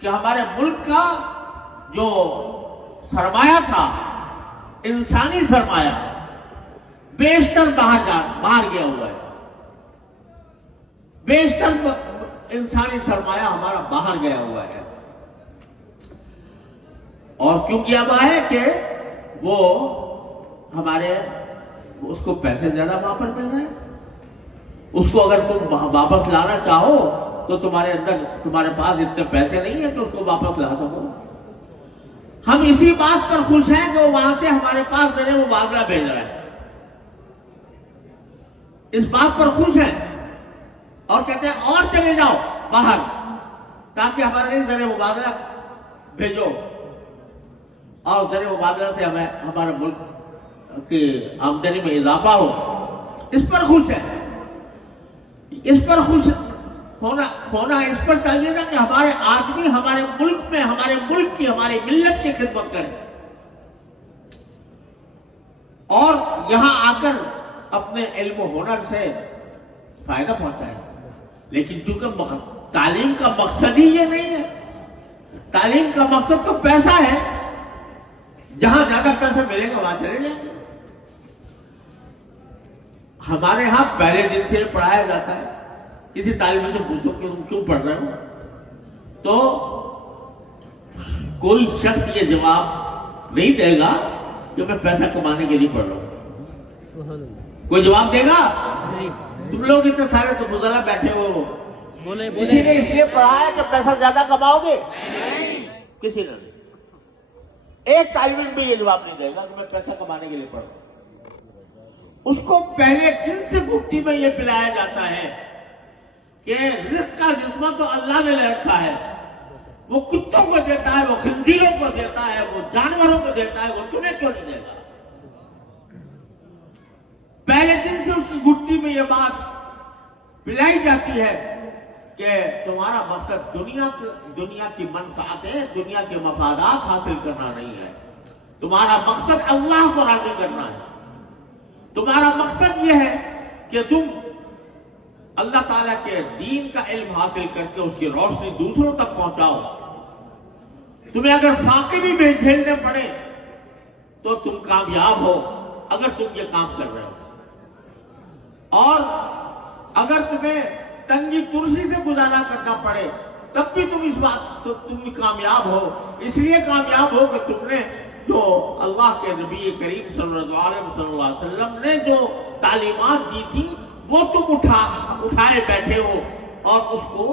کہ ہمارے ملک کا جو سرمایہ تھا، انسانی سرمایہ، بیشتر باہر گیا ہوا ہے. بیشتر انسانی سرمایہ ہمارا باہر گیا ہوا ہے. اور کیوں کیا ہوا ہے کہ وہ ہمارے اس کو پیسے زیادہ وہاں پر مل رہے ہیں. اس کو اگر تم واپس لانا چاہو تو تمہارے پاس اتنے پیسے نہیں ہیں کہ اس کو واپس لا سکو. ہم اسی بات پر خوش ہیں کہ وہ وہاں سے ہمارے پاس زر مبادلہ بھیج رہا ہے. اس بات پر خوش ہیں اور کہتے ہیں اور چلے جاؤ باہر تاکہ ہمارے زر مبادلہ بھیجو اور زر مبادلہ سے ہمارے ملک کی آمدنی میں اضافہ ہو. اس پر خوش ہے. اس پر خوش ہونا اس پر چاہیے نا کہ ہمارے آدمی ہمارے ملک میں ہمارے ملک کی ہماری ملت کی خدمت کریں اور یہاں آ کر اپنے علم و ہنر سے فائدہ پہنچائیں. لیکن چونکہ تعلیم کا مقصد ہی یہ نہیں ہے. تعلیم کا مقصد تو پیسہ ہے. جہاں زیادہ پیسے ملیں گے وہاں چلے جائیں گے. ہمارے ہاں پہلے دن سے پڑھایا جاتا ہے. کسی طالب سے پوچھو کہ تم کیوں پڑھ رہے ہو تو کوئی شخص یہ جواب نہیں دے گا کہ میں پیسہ کمانے کے لیے پڑھ رہا ہوں. کوئی جواب دے گا؟ تم لوگ اتنے سارے تو مزدہ بیٹھے ہو کسی نے اس لیے پڑھا ہے کہ پیسہ زیادہ کماؤ گے؟ کسی نے نہیں. ایک طالب علم بھی یہ جواب نہیں دے گا کہ میں پیسہ کمانے کے لیے پڑھ رہا ہوں. اس کو پہلے دن سے گھٹی میں یہ پلایا جاتا ہے کہ رزق کا جذبہ تو اللہ نے لے رکھا ہے. وہ کتوں کو دیتا ہے، وہ خنزیروں کو دیتا ہے، وہ جانوروں کو دیتا ہے، وہ تمہیں کیوں نہیں دے گا؟ پہلے دن سے اس کی گھٹی میں یہ بات پلائی جاتی ہے کہ تمہارا مقصد دنیا کی منفعتیں، دنیا کے مفادات حاصل کرنا نہیں ہے. تمہارا مقصد اللہ کو راضی کرنا ہے. تمہارا مقصد یہ ہے کہ تم اللہ تعالیٰ کے دین کا علم حاصل کر کے اس کی روشنی دوسروں تک پہنچاؤ. تمہیں اگر فاقے بھی جھیلنے پڑے تو تم کامیاب ہو اگر تم یہ کام کر رہے ہو. اور اگر تمہیں تنگی ترسی سے گزارا کرنا پڑے تب بھی تم اس بات تو تم کامیاب ہو. اس لیے کامیاب ہو کہ تم نے جو اللہ کے نبی کریم صلی اللہ علیہ وسلم نے جو تعلیمات دی تھی وہ تم اٹھائے بیٹھے ہو اور اس کو